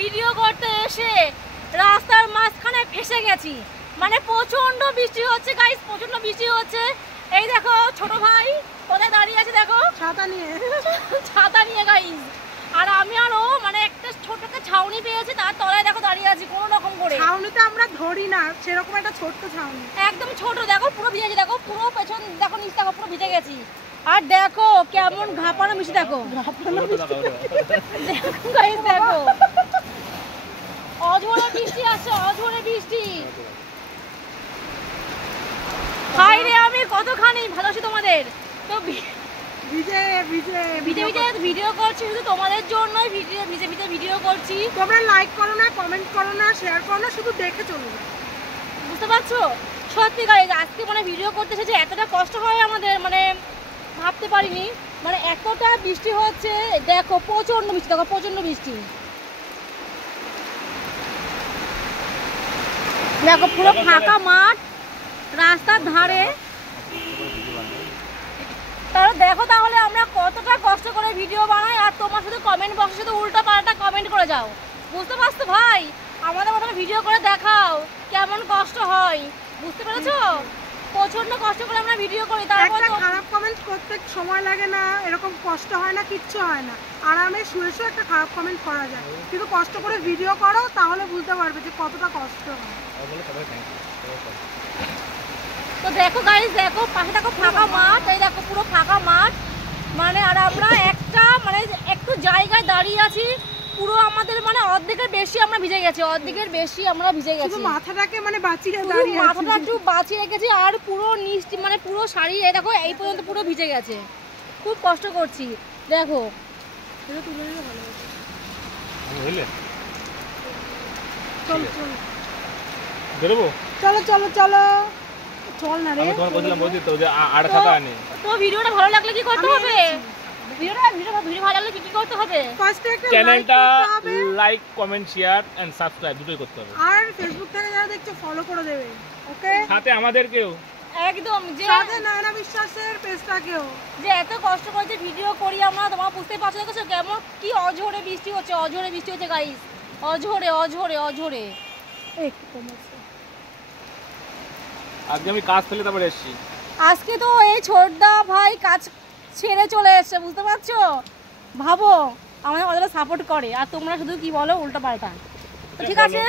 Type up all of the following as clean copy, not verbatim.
Video করতে এসে রাস্তার মাঝখানে ফেসে গেছি। মানে প্রচন্ড বৃষ্টি হচ্ছে গাইস, প্রচন্ড বৃষ্টি হচ্ছে। এই দেখো ছোট ভাই কোথায় দাঁড়িয়ে আছে দেখো, ছাতা নিয়ে গাইস। আর আমি আরো মানে একটা ছোট একটা ছাউনি পেয়েছি, তার তলায় দেখো দাঁড়িয়ে আছি কোনো রকম করে। ছাউনিতে আমরা ধরি না, সেরকম একটা ছোট্ট ছাউনি, একদম ছোট। দেখো পুরো ভিজেছি, দেখো পুরো পেছন দেখো, নিচ দেখো পুরো ভিজে গেছি। আর দেখো কেমন ঘাপানো মিষ্টি, দেখো গাইস দেখো অঝোরে বৃষ্টি আসছে, অঝোরে বৃষ্টি। হাই রে, আমি কতখানি ভালোবাসি তোমাদের। তো ভিজে ভিডিও করছি শুধু তোমাদের জন্যই, ভিজে ভিডিও করছি। তোমরা লাইক করো না, কমেন্ট করো না, শেয়ার করো না, শুধু দেখে চলো না, বুঝতে পারছো? সত্যি গাইস আজকে মানে ভিডিও করতে এসেছে এতটা কষ্ট হয় আমাদের, মানে ভাবতে পারিনি। মানে এতটা বৃষ্টি হচ্ছে, দেখো প্রচন্ড বৃষ্টি, দেখো প্রচন্ড বৃষ্টি। দেখো পুরো ফাঁকা মাঠ রাস্তার ধারে। তাহলে দেখো তাহলে আমরা কতটা কষ্ট করে ভিডিও বানাই, আর তোমার শুধু কমেন্ট বক্সে শুধু উল্টা পাল্টা কমেন্ট করে যাও। বুঝতে পারছো ভাই? আমাদের মতো ভিডিও করে দেখাও কেমন কষ্ট হয়, বুঝতে পেরেছো? প্রচন্ড কষ্ট করে আমরা ভিডিও করি, তারপর একটা খারাপ কমেন্ট করতে সময় লাগে না, এরকম কষ্ট হয় না, কিচ্ছু হয় না। আরামে শুয়ে শুয়ে একটা খারাপ কমেন্ট করা যায়, কিন্তু কষ্ট করে ভিডিও করো তাহলে বুঝতে পারবে যে কতটা কষ্ট হয়। তো দেখো গাইস, দেখো পাশে দেখো ফাঁকা মাঠ, এই দেখো পুরো ফাঁকা মাঠ। মানে আর আমরা একটা মানে একটু জায়গায় দাঁড়িয়ে আছি, পুরো আমাদের মানে অর্ধেকের বেশি আমরা ভিজে গেছি, অর্ধেকের বেশি আমরা ভিজে গেছি। শুধু মাথাটাকে মানে বাঁচিয়ে দাঁড়িয়ে আছি, মাথাটা একটু বাঁচিয়ে রেখেছি, আর পুরো নিচ মানে পুরো শাড়ি এই দেখো এই পর্যন্ত পুরো ভিজে গেছে। খুব কষ্ট করছি দেখো। চলো চলো চলো চল না রে। আমি তোমার বলছিলাম বলছি তো যে আড়া ছাতা আনি। তো ভিডিওটা ভালো লাগলে কি করতে হবে? ভিডিও ভালো লাগলে কি করতে হবে? ফার্স্টে একটা চ্যানেলটা like, comment, share and subscribe দুটোই করতে হবে। আর ফেসবুক থেকে যারা দেখছো ফলো করে দেবে, ওকে? সাথে আমাদেরকেও একদম, যে সাথে নয়না বিশ্বাসের পেজটাকেও, যে এত কষ্ট করে যে ভিডিও করি আমরা, তোমরা বুঝতেই পারছো দেখছো কেমন কি অঝোরে বৃষ্টি হচ্ছে, অঝোরে বৃষ্টি হচ্ছে গাইস, অঝোরে অঝোরে অঝোরে। একটু কমেছে। আজকে আমি কাজ ফেলে তারপরে এসেছি। আজকে তো এই ছোটদা ভাই কাজ ছেড়ে চলে এসছে, বুঝতে পারছো? ভাবো আমাদের কতটা সাপোর্ট করে, আর তোমরা শুধু কি বলো উল্টো পাল্টা। তো ঠিক আছে,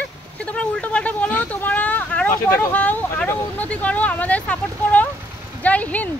তোমরা উল্টো পাল্টা বলো, তোমরা আরো বড় হও, আরো উন্নতি করো, আমাদের সাপোর্ট করো। জয় হিন্দ।